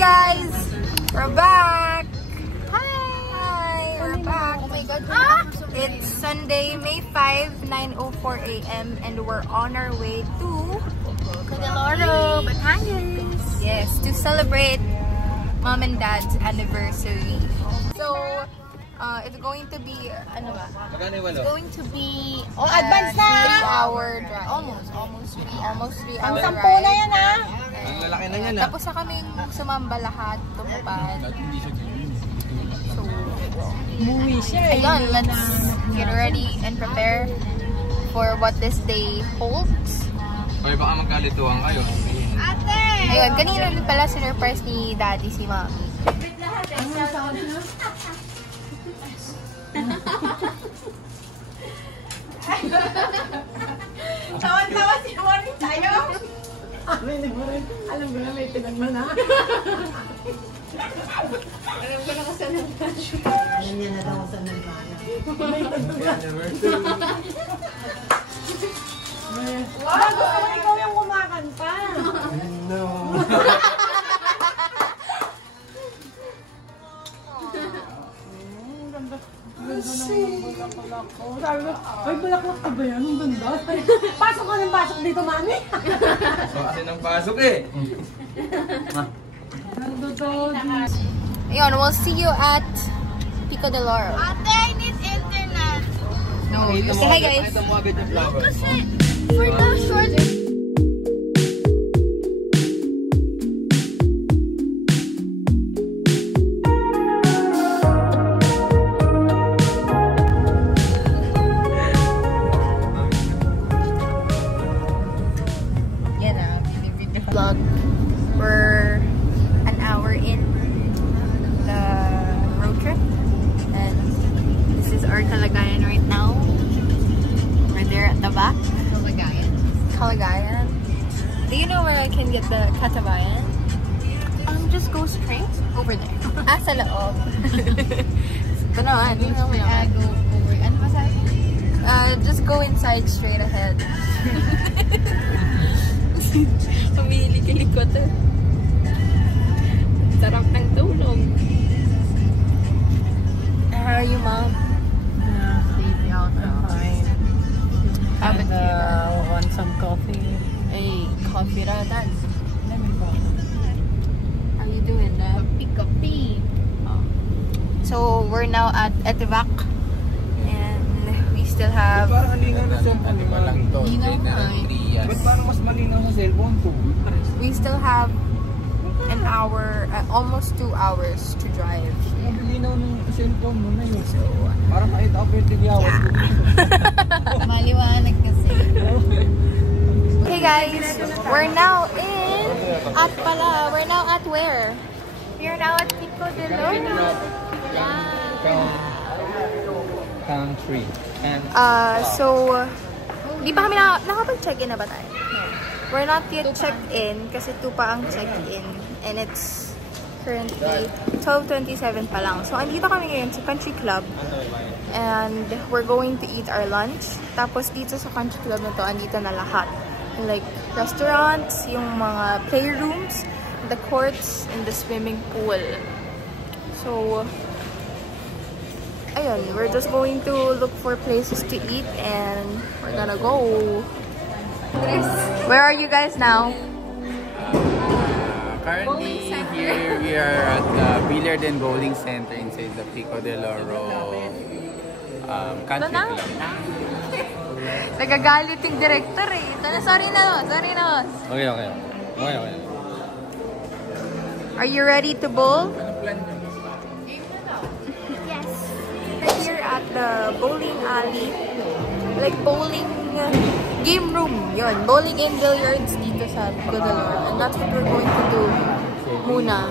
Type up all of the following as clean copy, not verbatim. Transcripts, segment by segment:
guys! We're back! Hi! We're back! Oh my God! It's Sunday, May 5, 9:04 a.m. and we're on our way to Candelario, Batangas. Yes, to celebrate Mom and Dad's anniversary. So, it's going to be, ano ba? It's going to be advance na! 3-hour drive. Almost 3 hour Ang 10 drive. na yan, ha? Ang lalaki na yan, ha? Tapos na kaming sumamba lahat, tumupad. So, ayun, let's get ready and prepare for what this day holds. Ay, baka magkalituhan kayo. Ayun, kanina rin pala sinurprise ni Daddy si Mommy. Tawan-tawa si Morning tayo. Alam ko na may pinagmana. Alam ko na kasan ng pasyo. Alam niya na daw kasan ng bana. May tagdugan. Wow! Gusto mo ikaw yung kumakanta. No. Sabi ko, ay bulaklak ka ba yan? Ang ganda. Pasok ka ng pasok dito, Mami. Kasi nang pasok eh. Ayun, we'll see you at Pico de Loro. Ate, I need internet. No, say hi guys. Ito mo agad yung flowers. Kasi, for the short... Vlog. We're an hour in the road trip and this is our Kalagayan right now. We're there at the back. Kalagayan. Do you know where I can get the Katabayan? Just go straight over there. Sa loob. Ito naman. Go over. Ano ba sabi? Just go inside straight ahead. Pumili ka likot eh. Sarap ng tulog. How are you, Mom? Sleepy out. Fine. Haven't you? Want some coffee? Hey, coffee ratan. How you doing, Dad? Kapi. So, we're now at Etivac. And we still have... Parang halinaw na sa lang to. Ba't parang mas malinaw sa cellphone ko? We still have an hour, almost 2 hours to drive. Malinaw ng cellphone mo na yun. So, parang kahit ako yung tigyawas. Maliwanag kasi. Okay guys, we're now at where? We're now at Pico de Loro. Country. So, di pa kami nakapag-check-in na ba tayo? We're not yet checked in kasi 2 pa ang check-in and it's currently 12:27 pa lang. So, andito kami ngayon sa Country Club and we're going to eat our lunch. Tapos dito sa Country Club na to, andito na lahat. Like restaurants, yung mga playrooms, the courts, and the swimming pool. So, ayun, we're just going to look for places to eat and we're gonna go. Where are you guys now? Currently, here we are at the Billiard and Bowling Center inside the Pico de Loro Country Club. Nagagalit yung director eh. Sorry na. Okay. Are you ready to bowl? Yes. We're here at the bowling alley. Like bowling game room. Yun. Bowling and billiards dito sa Pico de Loro. And that's what we're going to do muna.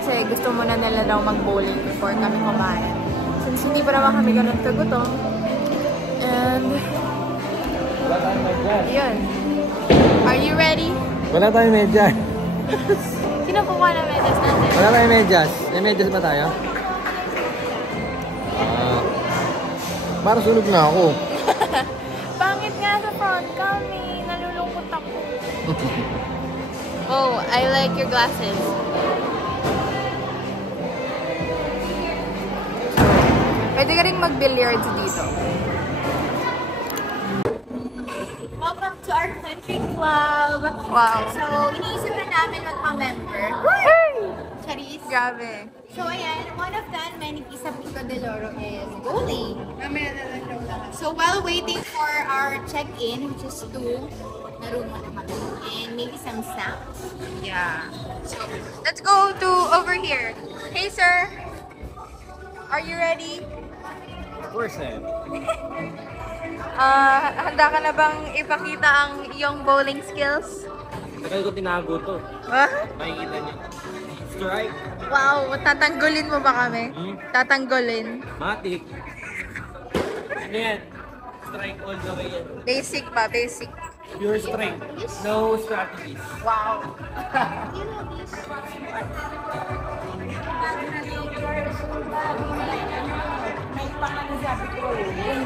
Kasi gusto muna nila daw mag-bowling before kami kumain. Since hindi pa naman kami ganun kagutom. And yun. Are you ready? Wala tayong medyas. Sino kukuha ng medyas natin? Wala tayong medyas. May medyas ba tayo? Parang sunog na ako. Pangit nga sa front kami. Nalulungkot ako. Oh, I like your glasses. Pwede ka rin mag-billiards dito. Welcome to our country club. Wow. So, iniisip na namin magpa-member. Charis. Grabe. So, ayan, one of the amenities sa Pico de Oro is bowling. So, while waiting for our check-in, which is 2, naroon mo naman. And maybe some snacks. Yeah. So, let's go to over here. Hey, sir. Are you ready? Of course, Handa ka na bang ipakita ang iyong bowling skills? Tagal ko tinago to. Makikita niyo. Strike. Wow, tatanggulin mo ba kami? Tatanggulin. Matik. Ano yan? Strike all the way yan. Basic ba? Basic. Pure strike. No strategies. Wow.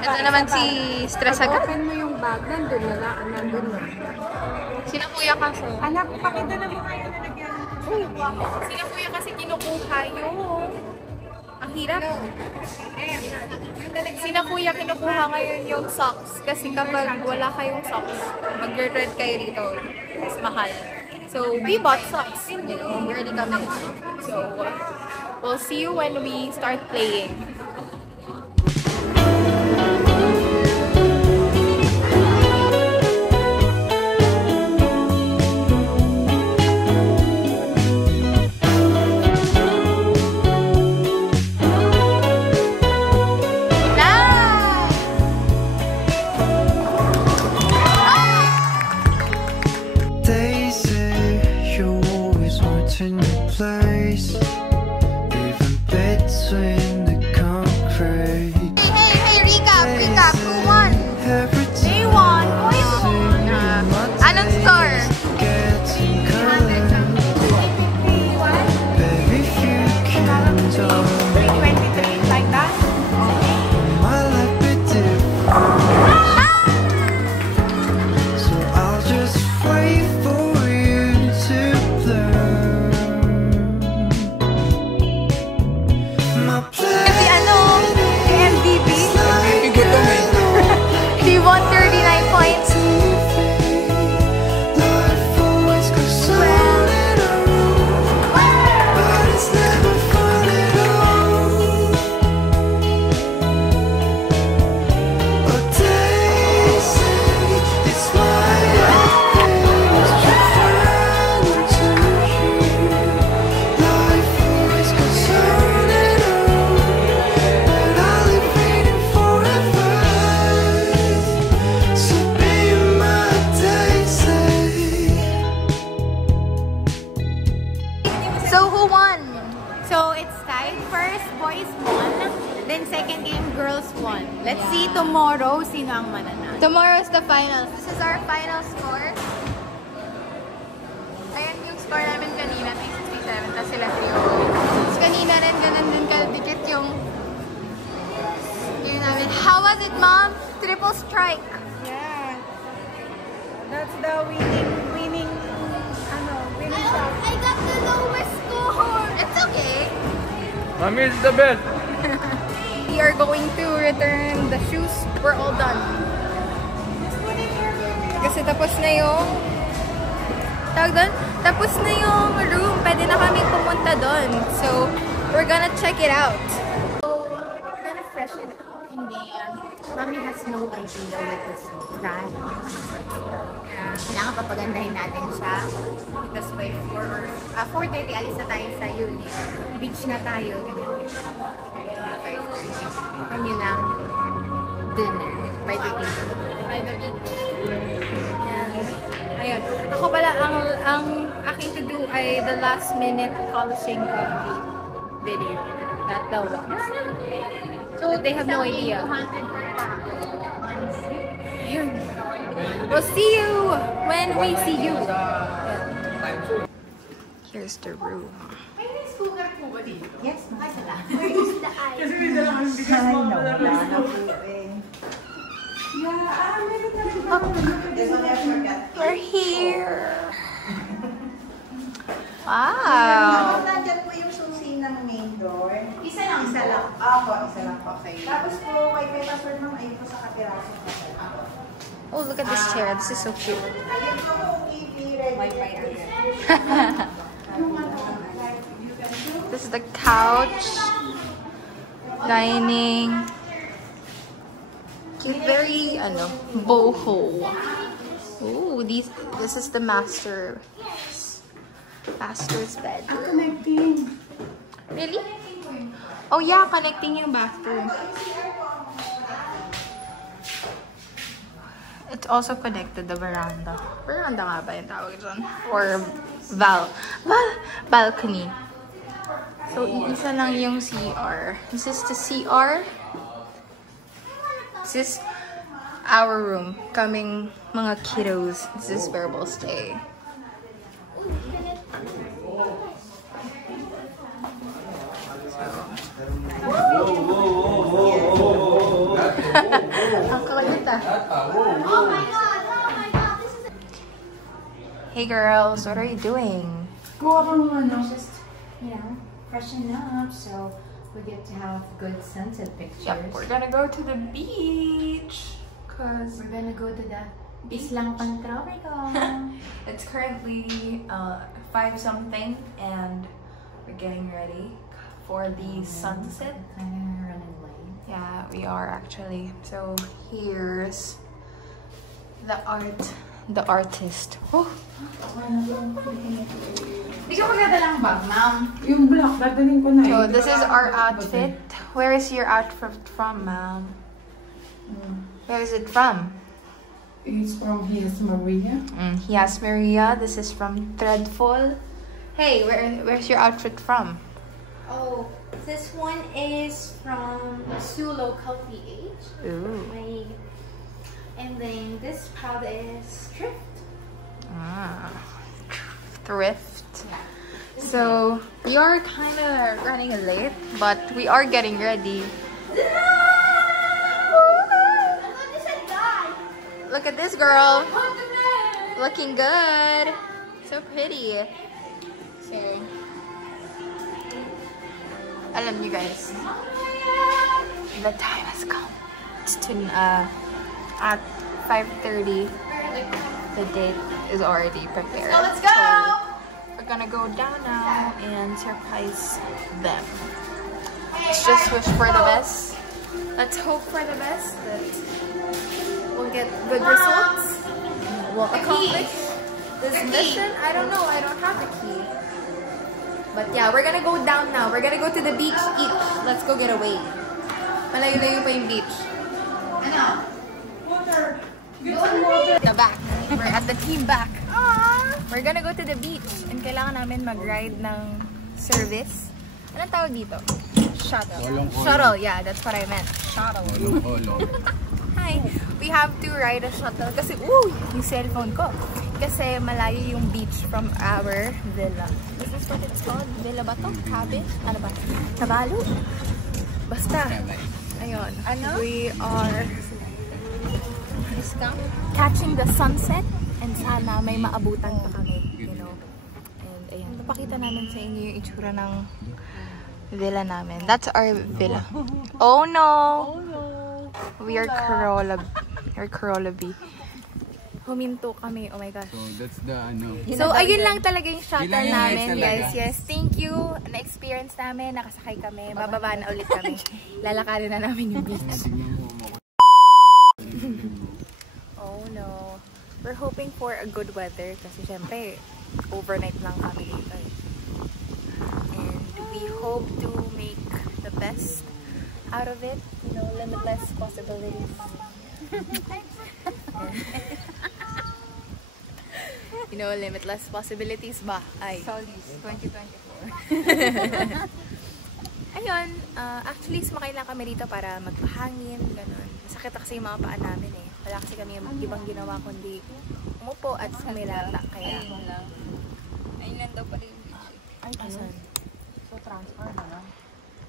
Ito naman si Stress agad. Open mo yung bag, nandun na lang, nandun na. Sino kuya kasi? Anak, pakita na mo kayo na nagyan. Sino kuya kasi kinukuha yung... Ang hirap. Sino kuya kinukuha ngayon yung socks? Kasi kapag wala kayong socks, mag-red kayo dito. Mas mahal. So, we bought socks. You know, ready kami. So, we'll see you when we start playing. So, who won? So, it's tied. First, boys won. Then, second game, girls won. Let's see tomorrow sino ang mananalo. Tomorrow's the finals. This is our final score. Ayan yung score namin kanina, 367, tapos sila 3-0. Tapos kanina rin, ganun din kadikit yung namin. How was it, Mom? Triple strike. Yeah. That's the winning shot. I got the lowest score. It's okay. Mommy is the best. We are going to return the shoes. We're all done. Kasi tapos na yung tapos na yung room. Pwede na kami pumunta doon. So, we're gonna check it out. So, we're gonna freshen up. Hindi. Mommy has no idea what this brand is. Kailangan papagandahin natin siya. Because by 4:30, alis na tayo sa unit. Beach na tayo. Kanya lang dinner by the beach. Ayun. Ako pala, ang aking to do ay the last minute polishing of the video. Not the ones. So they have no idea. Ayun. We'll see you when we see you. Here's the room. Yes, makasala. We're here. Wow. Nandyan po yung susi ng ng main door. Isa lang. Opo, isa lang po. Okay. Tapos po, may password ma'am, ayun po sa kapiraso po. Oh, look at this chair. This is so cute. Ayun po kung ready. Wi-Fi agad. This is the couch. Dining. Very, boho. Oh, this is the master's bed. Connecting. Really? Oh yeah, connecting yung bathroom. It's also connected the veranda. Veranda nga ba yung tawag dyan? Or balcony. So, isa lang yung CR. This is the CR. This is our room. Kaming mga kiddos. This is where we'll stay. Ang kakagit ah. Oh my god! Hey girls, what are you doing? Just, freshen up so we get to have good sunset pictures. Yep, we're gonna go to the beach. Cause We're gonna go to the Islang Pantropico. it's currently 5-something and we're getting ready for the sunset. I'm gonna run away. Yeah, we are actually. So here's the artist. Oh. Hindi ka maganda lang bag, ma'am. Yung black, dadaling ko na. So this is our outfit. Where is your outfit from, ma'am? Where is it from? It's from Hias Maria. Yes, Maria. This is from Threadful. Hey, where's your outfit from? Oh, this one is from Sue Local PH. Ooh. And then this powder is Thrift. Thrift. So we are kind of running late, but we are getting ready. Look at this girl, looking good, so pretty. So, alam niyo guys, the time has come. It's at 5:30. The date is already prepared. Let's go! So, we're gonna go down now and surprise them. Let's just wish for the best. Let's hope for the best that we'll get good results. We'll accomplish this mission. I don't know. I don't have the key. But yeah, we're gonna go down now. We're gonna go to the beach each. Let's go get away. Malayo-layo pa yung beach. Ano? The back. We're at the team back. We're gonna go to the beach and kailangan namin mag-ride ng service. Anong tawag dito? Shuttle. Shuttle, yeah, that's what I meant. Shuttle. Hi. We have to ride a shuttle kasi, yung cellphone ko. Kasi malayo yung beach from our villa. Is this what it's called? Villa ba to? Cabin? Ano ba? Nabalo? Basta. Ayun. We are catching the sunset and sana may maabutan pa kami, And ayan, papakita namin sa inyo yung itsura ng villa namin. That's our villa. Oh no! We are Corolla B. Huminto kami. Oh my gosh. So that's the So ayun lang talaga yung shuttle Yun lang yung namin, ride talaga. guys. Yes, thank you. Na-experience namin, nakasakay kami. Bababa na ulit kami. Lalakarin na namin yung beach. Oh no. We're hoping for a good weather kasi syempre overnight lang kami dito. And we hope to make the best out of it. Limitless possibilities. Limitless possibilities ba? Ay. Solis 2024. Ayun, actually sumakay lang kami dito para magpahangin, ganun. Masakit kasi yung mga paa namin eh. Wala kasi kami yung ibang ginawa kundi umupo at sumilata. Kaya, Ayun lang daw pala yung beach. ay, asan? So, transfer na lang.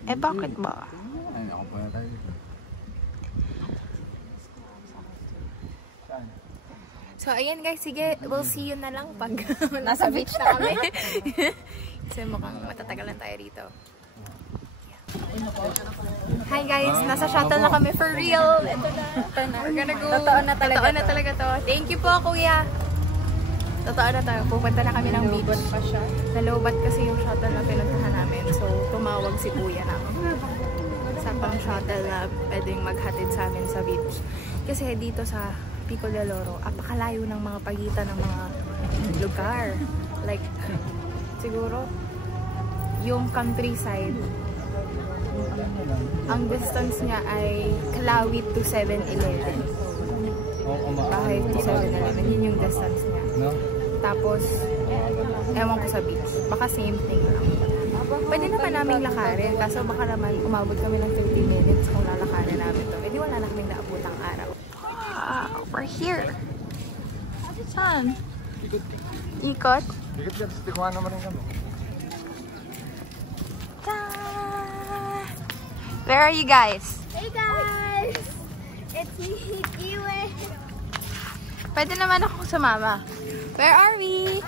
Eh, bakit ba? Ay, ako pa tayo. So, ayan guys, sige, we'll see you na lang pag nasa beach na kami. Kasi mukhang matatagalan tayo dito. Hi guys, nasa shuttle na kami for real. Ito na. We're gonna go. Totoo na talaga to. Thank you po, kuya. Totoo na tayo. Pupunta na kami ng beach. Nalobat kasi yung shuttle na pinuntahan namin. So, tumawag si kuya namin sa pang shuttle na pwedeng maghatid sa amin sa beach. Kasi dito sa Pico del Oro, apakalayo ng mga pagitan ng mga lugar. Like, siguro, yung countryside, ang distance niya ay Kalawit to 7-Eleven. Bahay to 7-Eleven. Yun yung distance niya. Tapos, ewan ko sa beach. Baka same thing lang. Pwede naman namin lakarin. Kaso baka naman umabot kami ng 30 minutes kung lalakarin namin to. Hindi wala na kaming naabotang araw. We're here. Saan? Ikot? Ikot ka, tikuhan naman rin kami. Where are you guys? Hey guys! It's me, Kiwi. Pwede naman ako sumama. Where are we?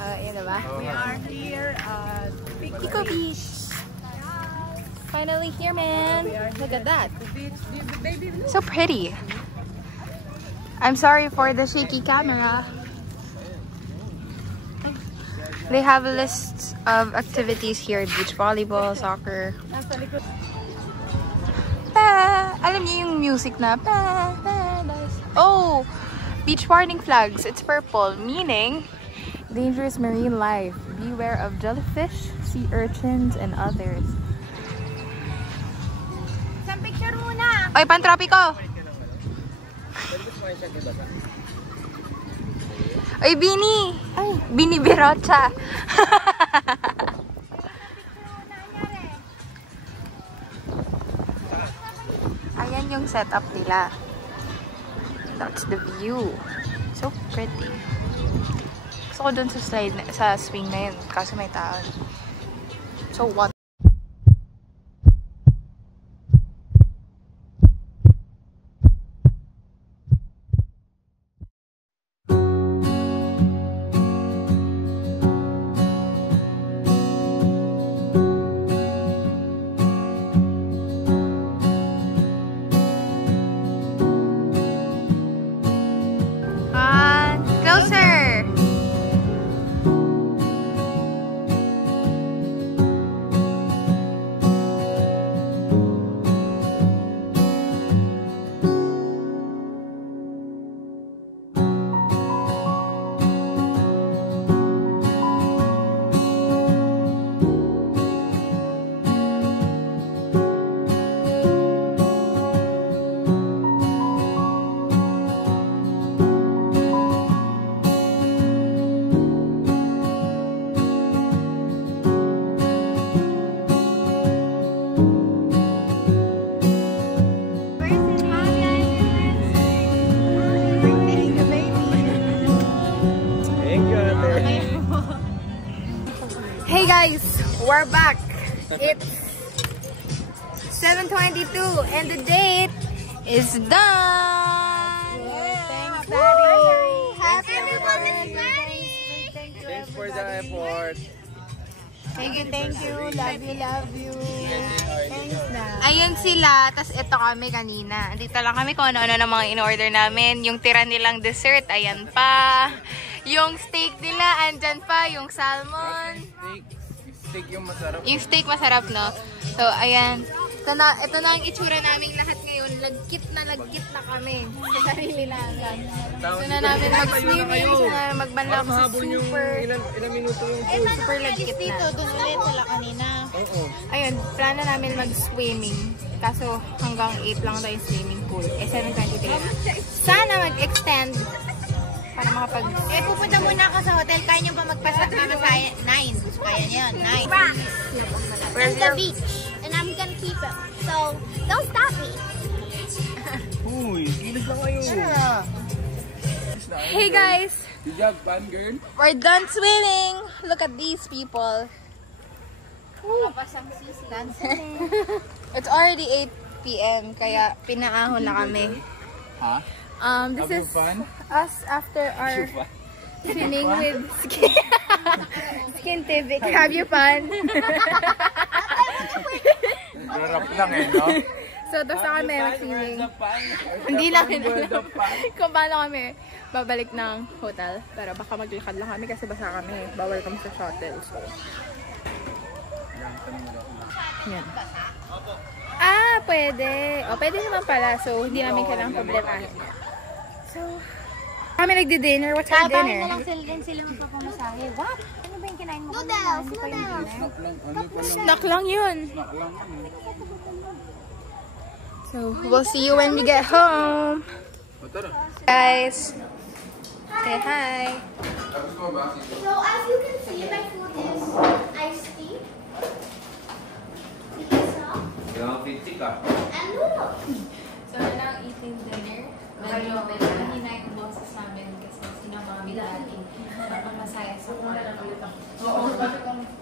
Yun na ba? We are here at Pico Beach. Finally here, man. Look at that. So pretty. I'm sorry for the shaky camera. They have lists of activities here. Beach volleyball, soccer. Alam niyo yung music na oh! Beach warning flags. It's purple, meaning dangerous marine life. Beware of jellyfish, sea urchins, and others. Isang picture muna! Oy, pantropiko! Oy, Bini! Ay, Bini Birocha! Ayan yung setup nila. That's the view. So pretty. Gusto ko dun sa slide, sa swing na yun. Kaso may taon. So what? Closer! Hey guys, we're back. It's 7:22 and the date is done. Thanks, Daddy. Happy birthday. Thanks for the effort. Thank you. Love you. Thanks na. Ayun sila, tas ito kami kanina. Dito lang kami kung ano-ano ng mga in-order namin. Yung tira nilang dessert, ayan pa. Yung steak nila, andyan pa. Yung salmon. Steak yung masarap. Yung steak masarap, no? So, ayan. Ito na ang itsura naming lahat ngayon. Lagkit na kami. Sa sarili namin. Gusto na namin mag-swimming. Gusto na magbanlaw sa super. Ilang minuto yung Super lagkit na. Dito, dun ulit sila kanina. Oo. Ayun, plano namin mag-swimming. Kaso hanggang 8 lang tayo swimming pool. 7:23 na. Sana mag-extend. Para makapag... Pupunta muna ako sa hotel. Kaya nyo ba magpasaya? 9. Gusto kaya nyo yun. 9. Where's the beach. And I'm gonna keep it. So, don't stop me. Uy, gilis lang kayo. Hey guys! Good job, fun girl. We're done swimming! Look at these people. It's already 8 p.m. Kaya pinaahon na kami. Ha? This Have is fun? us after our swimming with Skin Tivic. Have you fun? Rap lang eh, no? So, tapos na kami mag-feeling. Hindi namin alam kung paano kami babalik ng hotel. Pero baka maglakad lang kami kasi basa kami. Bawal kami sa shuttle. So, yan. Ah, pwede. O, pwede naman pala. So, hindi namin kailangang problemahin yan. So, kami nagdi-dinner. What's our dinner? na lang sila magpapamasahe. What? Ano ba yung kinain mo? Noodles! Snack lang yun. So, we'll see you when we get home. Guys, say hi. So as you can see, my food is iced tea, pizza, and noodles. So, now eating dinner. Medyo mahina yung boses namin kasi sinama kami dati. Napamasahe sa kwarto.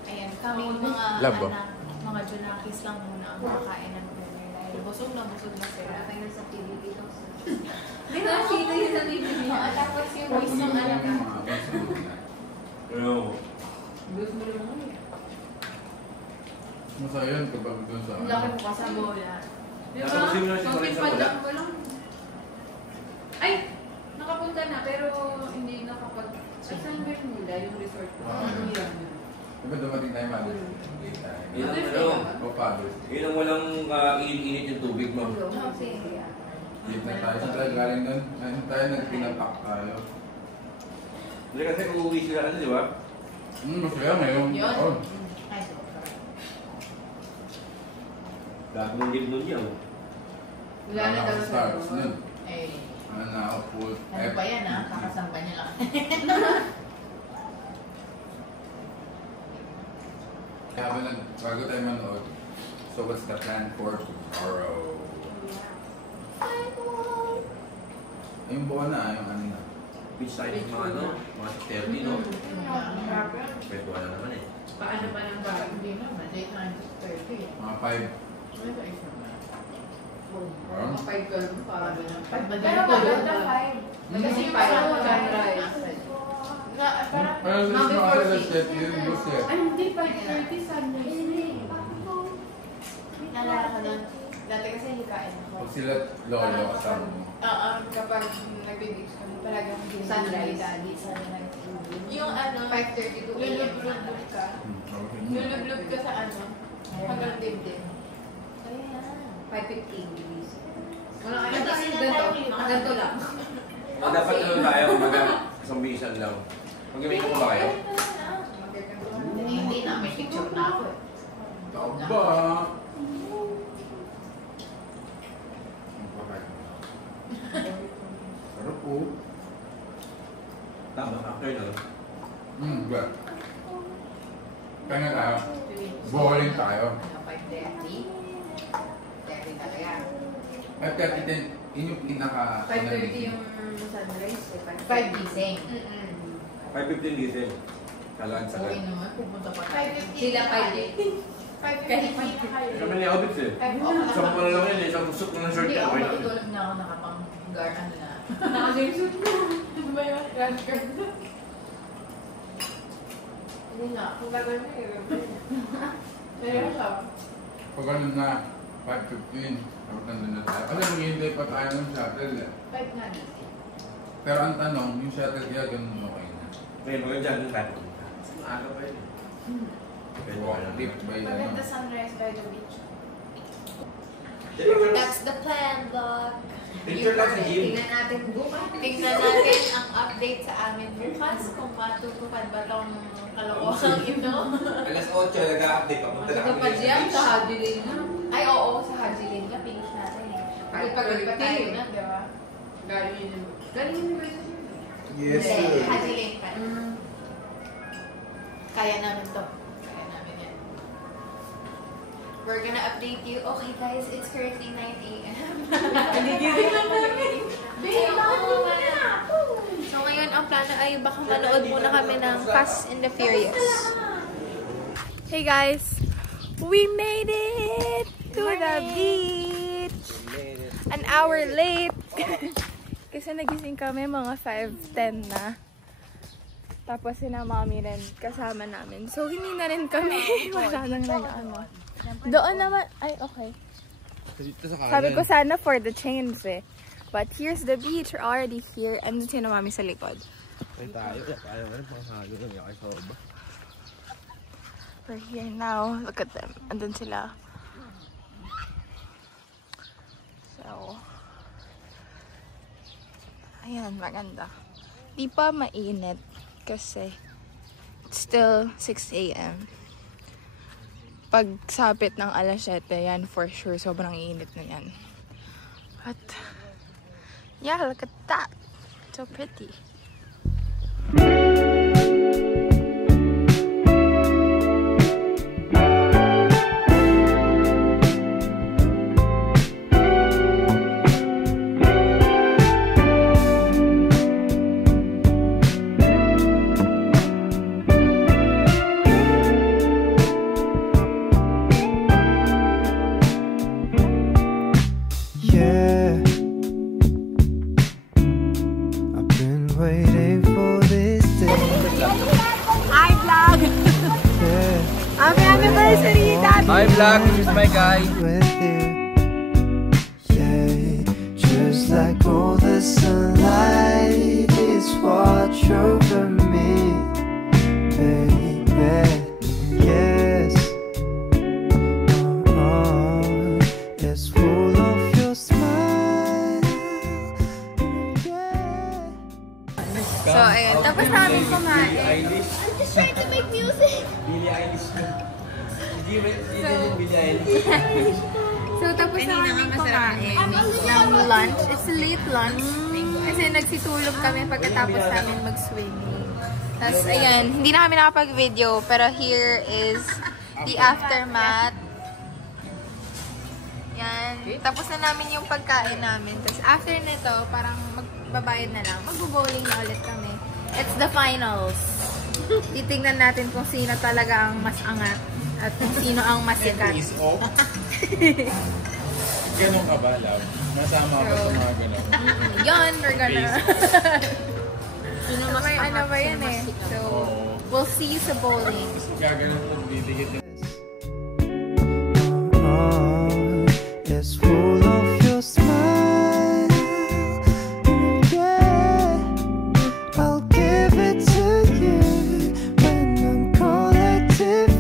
Ayan, kami mga junakis lang muna ang makakain ng dinner. Dahil busog na sila. Tayo sa Pilipinas. Di ba? Kita yun sa Pilipinas. Tapos yung voice ng alaga. Masaya yun kapag doon sa... Laki mo ka sa bola. Di ba? Ko lang. Ay! Nakapunta na pero hindi nakapag... Saan ba yung mula? Yung resort ko? Diba dumating tayo mali? Yun ang walang init yung tubig mo. Dito na tayo. Saan tayo galing doon? Ngayon tayo nagpinapak tayo. Hindi kasi kung uuwi sila kasi, di ba? Masaya ngayon. Yun. Lahat ng live nun yan. Wala na daw sa stars doon. nun. Eh, Ano na ako po. ano ba yan ha? Kakasamba niya lang. Bago tayo manood, so what's the plan for tomorrow? Yung buwan na, yung ano na. Which side ng mga ano? Mga 30, no? Pwede wala naman eh. Paano pa ng bago? Hindi naman. Late na 30. Mga 5. Ano ba isa na? Wow. 5 para doon. 5 ba din? Pero maganda 5. Kasi yung parang sunrise. Pero sa mga alas set yun, buset. Ay, hindi 5:30 sunrise. Nalala ko nun. Dati kasi hikain ako. Pag sila lolo kasama mo. Kapag nag-beach kami, talagang sunrise. Sunrise. Yung ano, 5:30 to 8. Lulublub ka. Lulublub ka sa ano, hanggang dibdib. Ayan. 5:15 degrees. Wala kayo kasi ganito lang. Dapat ano tayo, kumbaga, isang bisan lang. Mag-imay ko ba kayo? Hindi na, may picture na ako eh. Taba! Sarap po. Tama, after na. Ba? Kaya nga tayo. Bowling tayo. 5:30? 30 talaga. At kaya yun yung pinaka... 5:30 yung sunrise. 5 gising. 5:15 gising. Kalaan sa Okay kan. naman, pupunta pa. 5:15. Sila 5:30. 5:15. Kami ni Obits eh. Isang pala lang yun eh, isang tusok na ng short. Hindi ako Okay na. matutulog na ako nakapang-guard ano na. Naka-swimsuit ko. Ano ba yun? Crash guard na. Hindi nga, kung gagawin mo yun. Pero siya. Pag ano na, 5:15. Tapos nandun na tayo. Kasi maghihintay pa tayo ng shuttle eh. 5 na gising. Pero ang tanong, yung shuttle kaya ganun okay na. Okay, maganda dyan yung tayo. Aga pa yun eh. Pwede Walk wala trip naman. by ano. Maganda sunrise by the beach. That's the plan, Doc. Picture lang sa gym. Tingnan natin tingnan ang update sa amin bukas kung matutupad ba tong kalokohang ito. Alas 8, nag-update pa. Punta na kami Matutupad yan sa beach. Haji Lane. Ay, oo, sa Haji Lane na. Finish natin eh. Kahit pag-ulit tayo na, di ba? Galing yun ba yun? Yes, Hindi, sir. Haji Lane pa. Kaya namin to. Kaya namin yan. We're gonna update you. Okay guys, it's currently 9 a.m. Nagigiling lang namin. So ngayon ang plano ay baka manood muna kami ng Fast and the Furious. Hey guys! We made it to the beach! An hour late! Kasi nagising kami mga 5:10 na. Tapos sina mommy rin kasama namin. So hindi na rin kami masyadong nag-ano. Doon naman, ay okay. Sabi ko sana for the chains eh. But here's the beach, we're already here. And dun sino mami sa likod. We're here now, look at them. Andun sila. So, ayan, maganda. Di pa mainit kasi it's still 6 AM. Pag sapit ng alas 7, yan for sure, sobrang init na yan. But, yeah, look at that. So pretty. Hi vlog, this is my guy. With you, yeah, just like all the sunlight is watch over me, baby. Yes, it's full of your smile. Yeah. So, ayun. Tapos namin kumain. I'm just trying to make music. So, tapos na kami kumain ng lunch. It's late lunch. Kasi nagsitulog kami pagkatapos namin mag-swimming. Tapos, ayan. Hindi na kami nakapag-video. Pero here is the aftermath. Yan. Tapos na namin yung pagkain namin. Tapos, after nito, parang magbabayad na lang. Mag-bowling na ulit kami. It's the finals. Titingnan natin kung sino talaga ang mas angat. At kung sino ang masikat. Is off. Ganun ka ba, love? Masama ba sa mga ganun? Yan, we're gonna... ano ba yan eh. So, we'll see you sa bowling. Gaganon po, didikit. It's full of your smile. Yeah, I'll give it to you when I'm collective.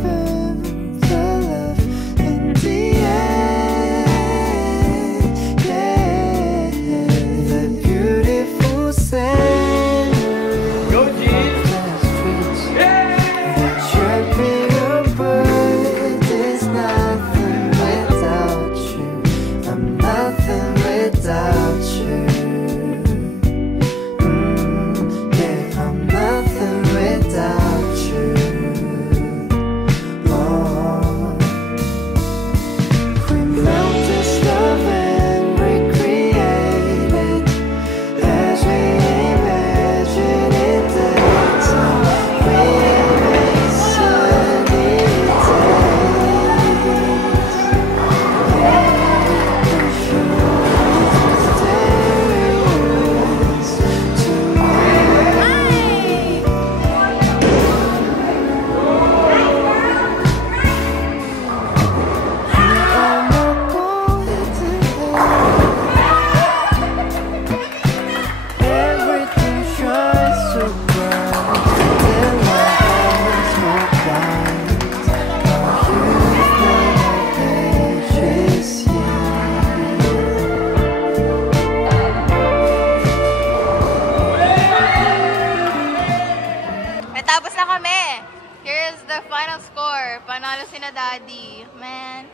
Panalo si na Daddy. Man.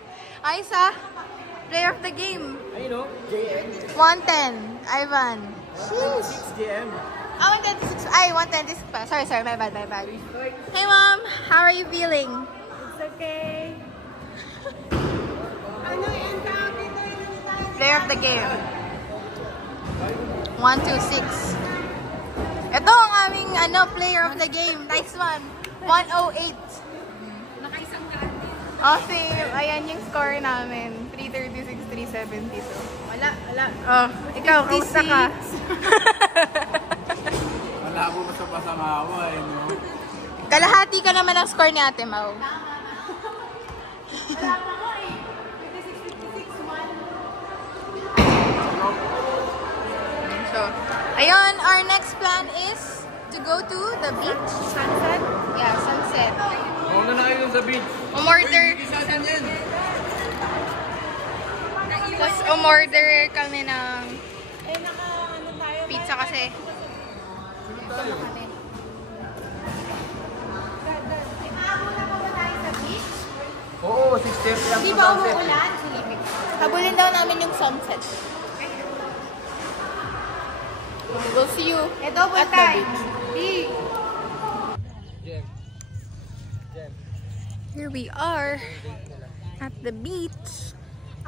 Aisa, player of the game. I know, JM. 110, Ivan. Sheesh. 6 JM. Oh, 110, ay, 110 this pa. Sorry, my bad. Hey, Mom. How are you feeling? It's okay. Ano yan ka? Player of the game. 126. Ito ang aming player of the game. Nice one. 108. Nakaisang daan din. Oh, same. Ayan yung score namin. 336, 372. Wala. Oh, ikaw, kamusta ka? Malabo pa sa pasamawa eh, no? Kalahati ka naman ang score ni Ate Mau. So, ayun, our next plan is to go to the beach. Sunset? Yeah, sunset. Huwag na kayo sa beach. Umorder. Tapos umorder kami ng pizza kasi. Oo, 6:30 lang. Di ba umuulan? Habulin daw namin yung sunset. We'll see you at the beach. Here we are at the beach.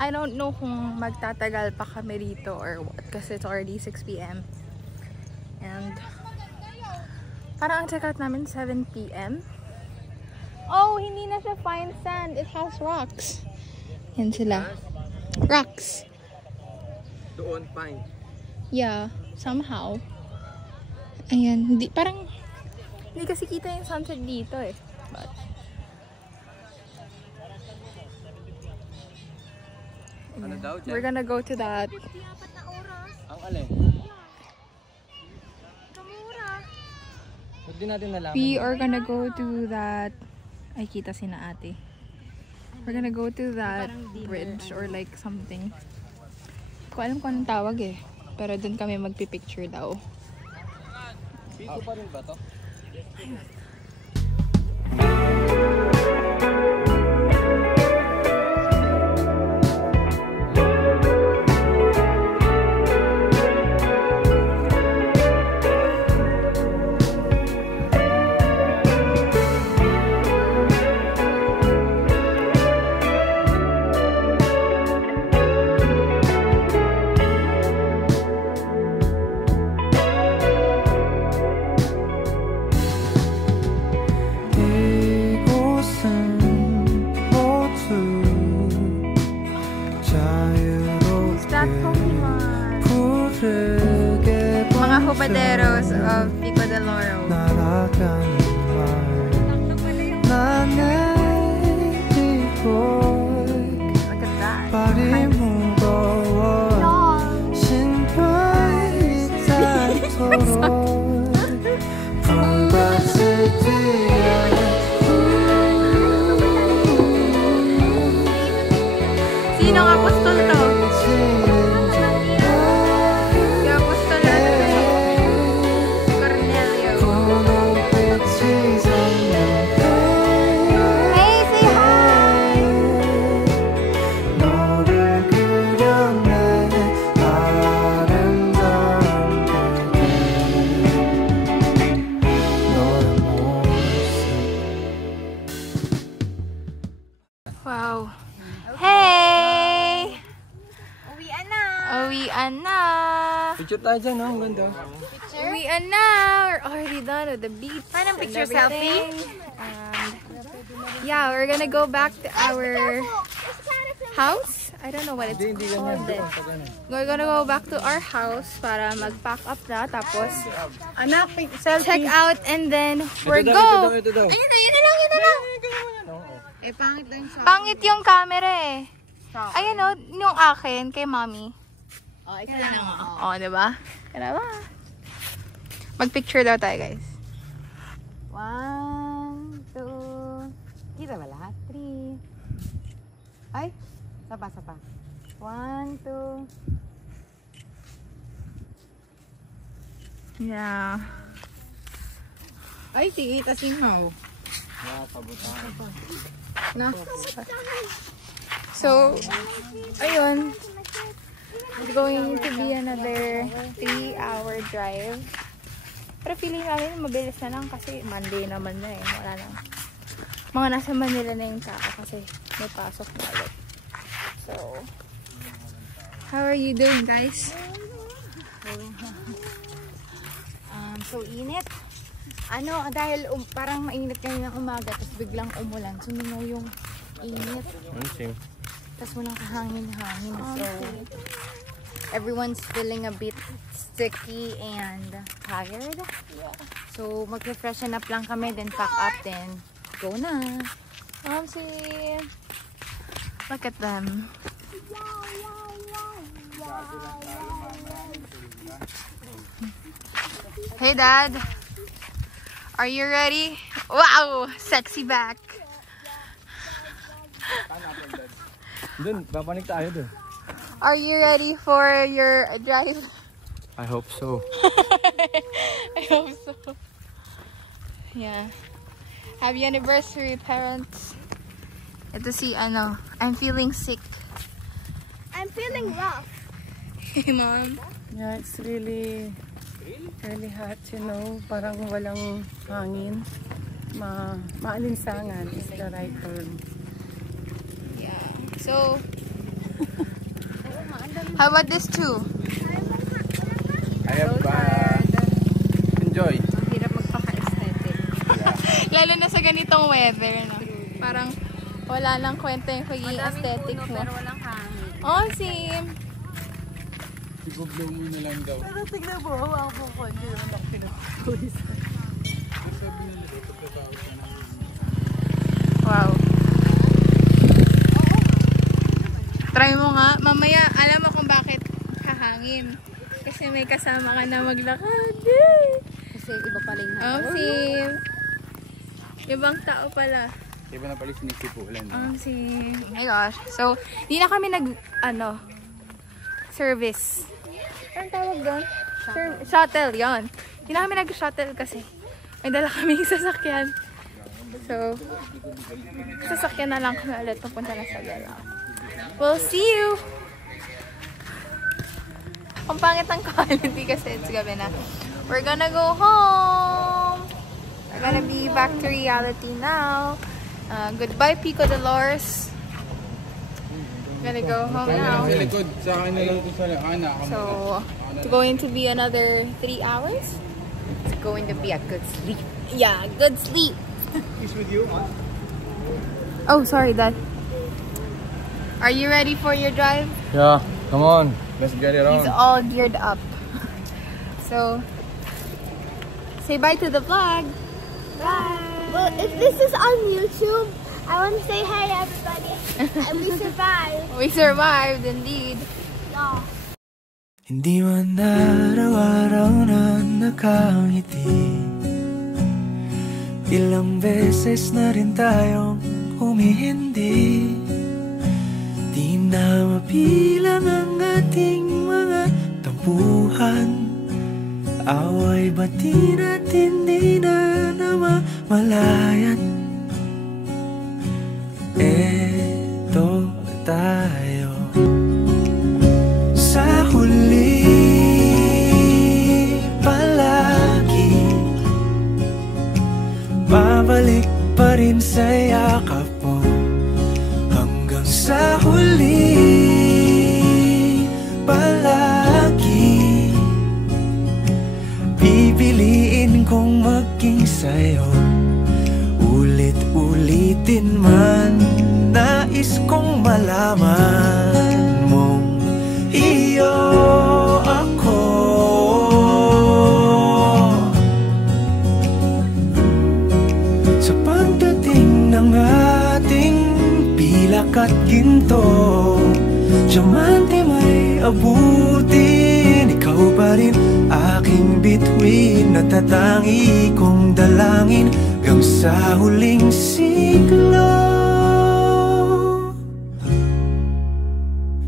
I don't know kung magtatagal pa kami dito or what kasi it's already 6 p.m. And parang ang checkout namin 7 p.m. Oh, hindi na siya fine sand. It has rocks. Yan sila. Rocks. Doon, fine. Yeah, somehow. Ayan, hindi, parang hindi kasi kita yung sunset dito eh. But Ano daw dyan? we're gonna go to that. Ang alin? Huwag din natin nalaman. We are gonna go to that. Ay, kita si na ate. We're gonna go to that bridge or like something. Hindi ko alam kung anong tawag eh. Pero dun kami magpipicture daw. Dito pa rin ba to? Mga Jubaderos of Pico del Oro. Look at that. Sino ang apostol to? Si apostol Cornelio. Hey, say hi! Wow. Hey! Uwian na! Uwian na! Picture tayo dyan, no? Ang ganda. Uwian na! We're already done with the beach. Paano and picture everything. And yeah, we're gonna go back to our house. I don't know what it's called. We're gonna go back to our house para mag-pack up na. Tapos, Anak, selfie. check out and then we're Ito go! daw, ito daw. Ayun na, yun na lang, yun na lang! Eh, pangit lang siya. Pangit yung camera eh. Ayun o, yung akin, kay mommy. Oh, isa lang ako. Oo, diba? Kaya ba? Mag-picture daw tayo, guys. 1, 2. Kita ba lahat? 3. Ay, sapa. 1, 2. Yeah. Ay, sige, tasingaw. No? So, ayun. It's going to be another 3-hour drive. Pero feeling namin mabilis na lang kasi Monday naman na eh. Wala lang. Mga nasa Manila na yung tao kasi may pasok na ulit. So, how are you doing, guys? So init. Ano, dahil parang mainit kanina ng umaga, tapos biglang umulan. Suminaw yung init. Tapos walang kahangin-hangin. So, everyone's feeling a bit sticky and tired. So, mag-refreshen up lang kami, then pack up, then go na. Si Look at them. Hey, Dad. Are you ready? Wow! Sexy back. Dun, papanik tayo dun. Are you ready for your drive? I hope so. I hope so. Yeah. Happy anniversary, parents. Ito si ano, I'm feeling sick. I'm feeling rough. Hey, Mom. Yeah, it's really hot, you know. Parang walang hangin. Maalinsangan is the right term. Yeah. So, how about this too? I have enjoy. Ang hirap magpaka-aesthetic. Lalo na sa ganitong weather, no? Parang wala lang kwenta yung pagiging aesthetic mo. Pero walang hangin. Oh, same. Sigublow mo na lang daw. Pero tignan mo, hawak ko. Hindi naman ako pinag-toys. Wow. Try mo nga. Mamaya, alam mo kung bakit hahangin. Kasi may kasama ka na maglakad. Kasi iba pala yung Oh, same. Ibang tao pala. Iba na pala sinisipulan. Oh, same. Oh my gosh. So, di na kami service. Anong tawag doon? Shuttle, yon. Di na kami nag-shuttle kasi may dala kaming sasakyan. So, sasakyan na lang kami ulit papunta na sa Gala. We'll see you! Ang pangit ng quality kasi it's gabi na. We're gonna go home! We're gonna be back to reality now. Goodbye, Pico de Lourdes. Gonna go home now. Sa likod, sa akin na lang ito sa anak. So, it's going to be another 3 hours. It's going to be a good sleep. Yeah, good sleep. He's with you, huh? Oh, sorry, Dad. Are you ready for your drive? Yeah, come on. Let's get it He's on. all geared up. So, say bye to the vlog. Bye. Well, if this is on YouTube, I want to say hi, everybody. And we survived. We survived, indeed. Yeah. Hindi man araw-araw na nakangiti. Ilang beses na rin tayong humihindi. Di na mapilang ang ating mga tampuhan. Away bati natin di na namamalayan. Eto tayo sa huli palagi. Babalik pa rin sa yakap mo hanggang sa huli palagi. Pipiliin kong maging sa'yo ulit-ulitin man. Nais kong malaman mong iyo ako. Sa pagdating ng ating pilak at ginto, diamante may abutin. Ikaw pa rin aking bituin, natatangi kong dalangin hanggang sa huling siglo.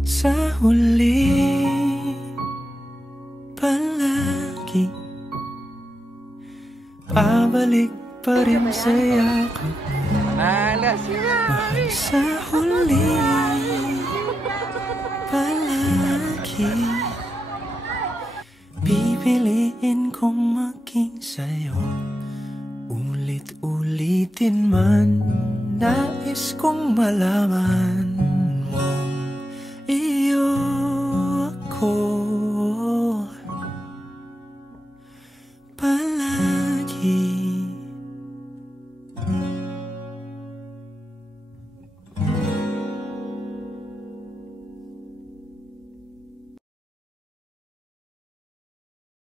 Sa huli palagi, pabalik pa rin sa yakap mo. Sa huli palagi, pipiliin kong maging sa'yo ulit-ulitin man. Nais kong malaman mong iyo ako.